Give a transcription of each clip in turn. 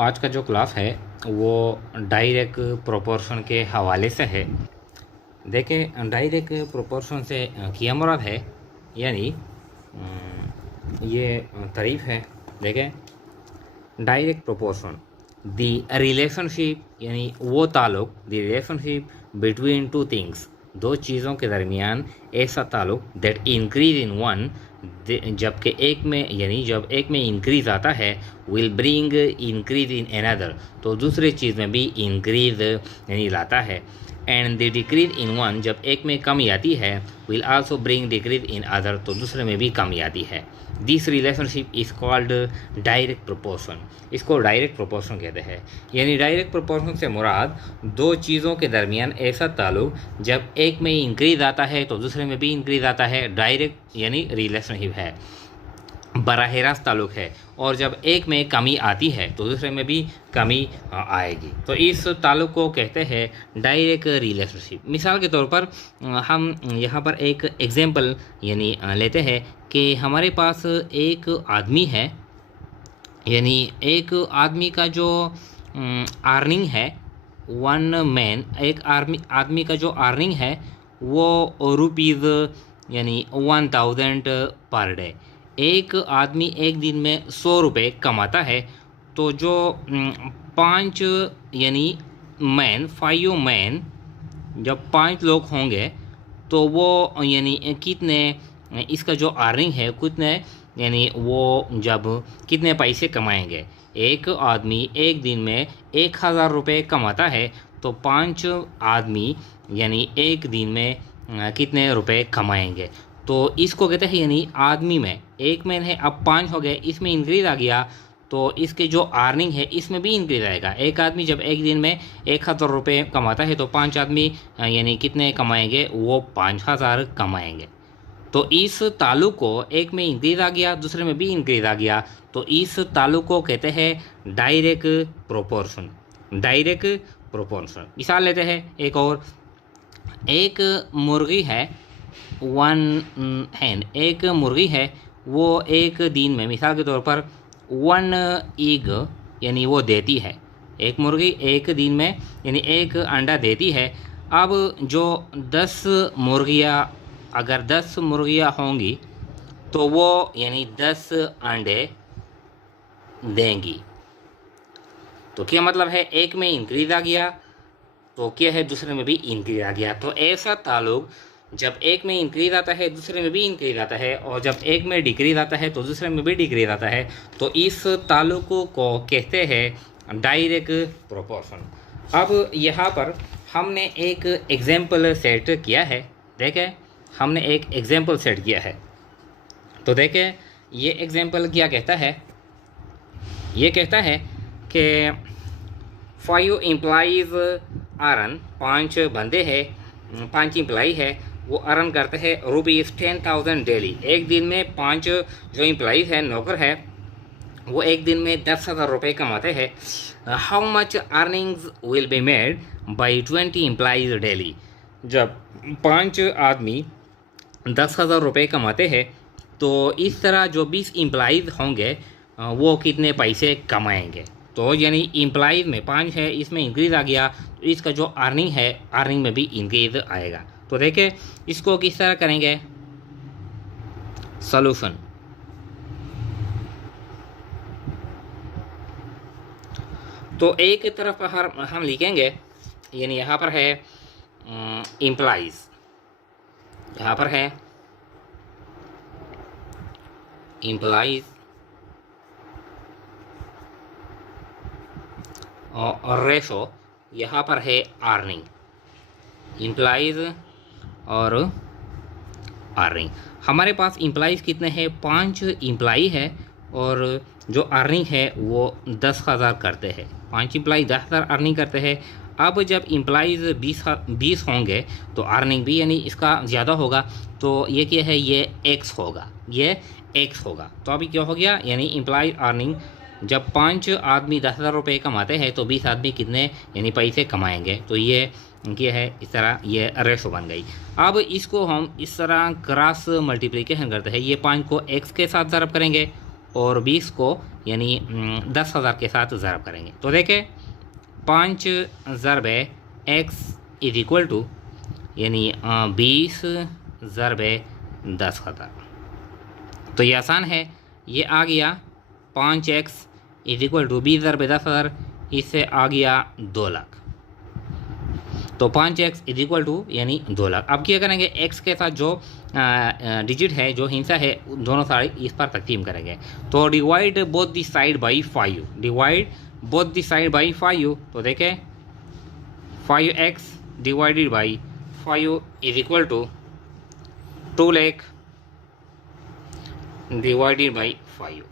आज का जो क्लास है वो डायरेक्ट प्रोपोर्शन के हवाले से है। देखें, डायरेक्ट प्रोपोर्शन से क्या मुराद है, यानी ये तारीफ है। देखें, डायरेक्ट प्रोपोर्शन द रिलेशनशिप, यानी वो ताल्लुक, the relationship between two things, दो चीज़ों के दरमियान ऐसा ताल्लुक दैट इंक्रीज इन वन, जबकि एक में, यानी जब एक में इंक्रीज आता है, will bring increase in another, तो दूसरे चीज़ में भी इंक्रीज यानी लाता है। And the decrease in one, जब एक में कमी आती है, will also bring decrease in other, तो दूसरे में भी कमी आती है। This relationship is called direct proportion. इसको डायरेक्ट प्रोपोर्शन कहते हैं। यानी डायरेक्ट प्रोपोर्शन से मुराद दो चीज़ों के दरमियान ऐसा ताल्लुक जब एक में इंक्रीज आता है तो दूसरे में भी इंक्रीज आता है, डायरेक्ट यानी रिलेशनशिप है, बराह रास्त ताल्लुक है। और जब एक में कमी आती है तो दूसरे में भी कमी आएगी, तो इस ताल्लुक को कहते हैं डायरेक्ट रिलेशनशिप। मिसाल के तौर पर हम यहाँ पर एक एग्जांपल यानी लेते हैं कि हमारे पास एक आदमी है, यानी एक आदमी का जो अर्निंग है, वन मैन, एक आदमी का जो अर्निंग है वो रुपीज़ यानी 1000 पर डे। एक आदमी एक दिन में 100 रुपये कमाता है, तो जो 5 यानी मैन, 5 मैन, जब 5 लोग होंगे तो वो यानी कितने, इसका जो अर्निंग है कितने, यानी वो जब कितने पैसे कमाएंगे। एक आदमी एक दिन में 1000 रुपये कमाता है, तो 5 आदमी यानी एक दिन में कितने रुपए कमाएंगे। तो इसको कहते हैं, यानी आदमी में एक मैन है, अब 5 हो गए, इसमें इंक्रीज आ गया, तो इसके जो अर्निंग है इसमें भी इंक्रीज आएगा। एक आदमी जब एक दिन में 1000 रुपये कमाता है तो 5 आदमी यानी कितने कमाएंगे, वो 5000 कमाएंगे। तो इस ताल्लुक को एक में इंक्रीज आ गया, दूसरे में भी इंक्रीज आ गया, तो इस ताल्लुक को कहते हैं डायरेक्ट प्रोपोर्शन। Direct proportion. मिसाल लेते हैं एक और, एक मुर्गी है, वन हैन, एक मुर्गी है, वो एक दिन में मिसाल के तौर पर 1 एग यानी वो देती है। एक मुर्गी एक दिन में यानी एक अंडा देती है। अब जो 10 मुर्गियाँ, अगर 10 मुर्गियाँ होंगी तो वो यानी 10 अंडे देंगी। तो क्या मतलब है, एक में इंक्रीज आ गया तो क्या है, दूसरे में भी इंक्रीज आ गया। तो ऐसा ताल्लुक जब एक में इंक्रीज आता है दूसरे में भी इंक्रीज आता है, और जब एक में डिक्रीज आता है तो दूसरे में भी डिक्रीज आता है, तो इस ताल्लुक को कहते हैं डायरेक्ट प्रोपोर्शन। अब यहाँ पर हमने एक एग्जाम्पल सेट किया है। देखें, हमने एक एग्जाम्पल सेट किया है, तो देखें ये एग्जाम्पल क्या कहता है। ये कहता है कि 5 एम्प्लॉइज़ अर्न, 5 बंदे हैं, 5 एम्प्लॉई है, वो अर्न करते हैं ₹10,000 डेली। एक दिन में 5 जो एम्प्लॉइज़ हैं, नौकर है, वो एक दिन में 10,000 रुपये कमाते हैं। How much earnings will be made by 20 employees daily. जब 5 आदमी 10,000 रुपये कमाते हैं, तो इस तरह जो 20 एम्प्लॉइज़ होंगे वो कितने पैसे कमाएंगे। तो यानी एम्प्लॉइज़ में 5 है, इसमें इंक्रीज आ गया, तो इसका जो अर्निंग है, अर्निंग में भी इंक्रीज आएगा। तो देखिए इसको किस तरह करेंगे, सॉल्यूशन। तो एक तरफ हम लिखेंगे, यानी यहाँ पर है एम्प्लॉइज़, यहाँ पर है एम्प्लॉइज़, और रेशो यहाँ पर है अर्निंग, एम्प्लॉइज़ और अर्निंग। हमारे पास एम्प्लॉइज़ कितने हैं, 5 एम्प्लॉई है, और जो अर्निंग है वो 10,000 करते हैं। 5 एम्प्लॉई 10,000 अर्निंग करते हैं। अब जब एम्प्लॉइज़ 20 होंगे तो अर्निंग भी यानी इसका ज़्यादा होगा, तो ये क्या है, ये x होगा, ये x होगा। तो अभी क्या हो गया, यानी एम्प्लॉई अर्निंग, जब 5 आदमी 10,000 रुपये कमाते हैं तो 20 आदमी कितने यानी पैसे कमाएंगे। तो ये क्या है, इस तरह ये रेशो बन गई। अब इसको हम इस तरह क्रॉस मल्टीप्लिकेशन करते हैं, ये 5 को x के साथ ज़रब करेंगे और 20 को यानी 10,000 के साथ ज़रब करेंगे। तो देखें 5 ज़रब x इज इक्वल टू यानी 20 ज़रब 10,000। तो ये आसान है, ये आ गया 5x इज इक्वल टू 20 ज़रब 10,000, इससे आ गया 2 लाख। तो 5x इज इक्वल टू यानी 2 लाख। अब क्या करेंगे, x के साथ जो डिजिट है, जो हिस्सा है, दोनों साइड इस पर तकसीम करेंगे। तो divide both the side by 5, divide both the side by 5। तो देखें 5x divided by 5 is equal to 2 lakh divided by 5।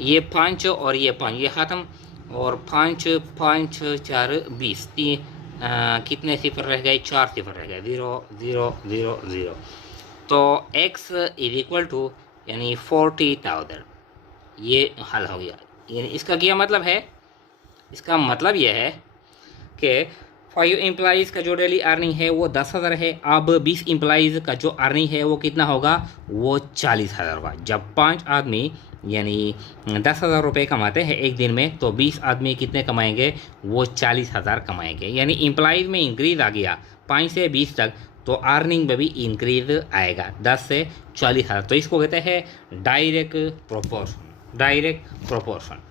ये 5 और ये 5 ये ख़त्म, और 5 5 4 20, कितने सिफर रह गए, 4 सिफर रह गए, 0 0 0 0। तो x इज इक्वल टू यानी 40,000। ये हल हो गया। यानी इसका क्या मतलब है, इसका मतलब यह है कि 5 एम्प्लॉइज़ का जो डेली अर्निंग है वो 10,000 है। अब 20 एम्प्लॉइज़ का जो अर्निंग है वो कितना होगा, वो 40,000 होगा। जब 5 आदमी यानी 10,000 रुपये कमाते हैं एक दिन में, तो 20 आदमी कितने कमाएंगे, वो 40,000 कमाएंगे। यानी एम्प्लॉइज़ में इंक्रीज़ आ गया 5 से 20 तक, तो अर्निंग में भी इंक्रीज़ आएगा 10 से 40,000। तो इसको कहते हैं डायरेक्ट प्रोपोर्शन, डायरेक्ट प्रोपोर्शन।